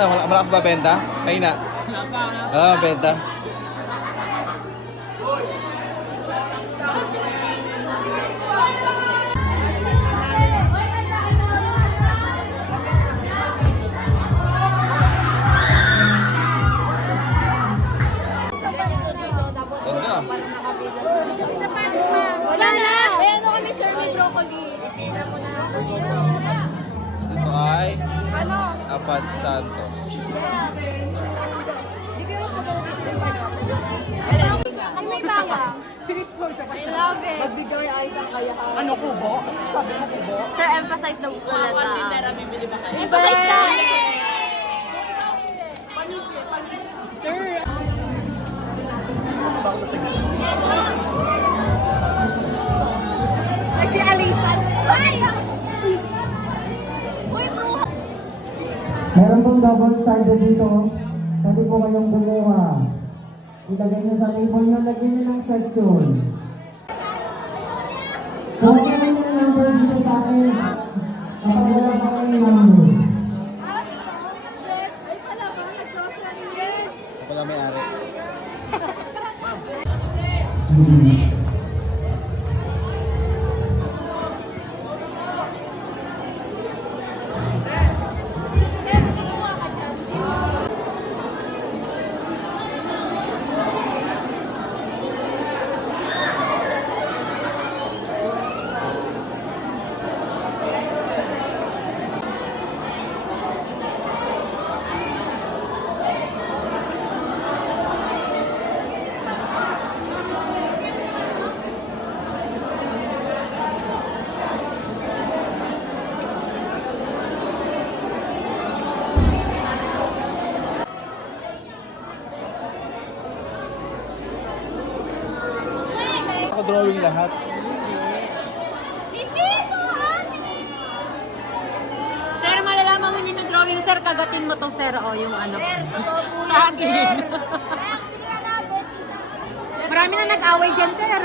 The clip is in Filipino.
Ano, malakas ba benta? Mahina? Wala ba benta? Ganda. Isa pa, isa pa. Wala na. May ano kami, sir, may broccoli. Ito ay Ano? Apad Santos. Hindi ko yung Ang may bawang. I love it. Magbigay ay isang kaya. Ano kubo? Sabi mo kubo? Sir, emphasize the word. Bibili ba kayo? Emphasize ka. Sir. Ay, si Alisan. Ay! Uy, bro. Meron pong double sided dito. Pwede po kayong kumuha. Ilagay nyo sa table nyo, lagyan nyo ng section. Kung ano yung number dito sa akin, kapag wala pa kayo number. Ay, pala ba? Nag-grocery rin. Wala may ari. Ako drawing lahat. Sir, malalaman mo hindi na drawing, sir. Kagatin mo to, sir. O, yung ano. Sa akin. Marami na nag-away dyan, sir.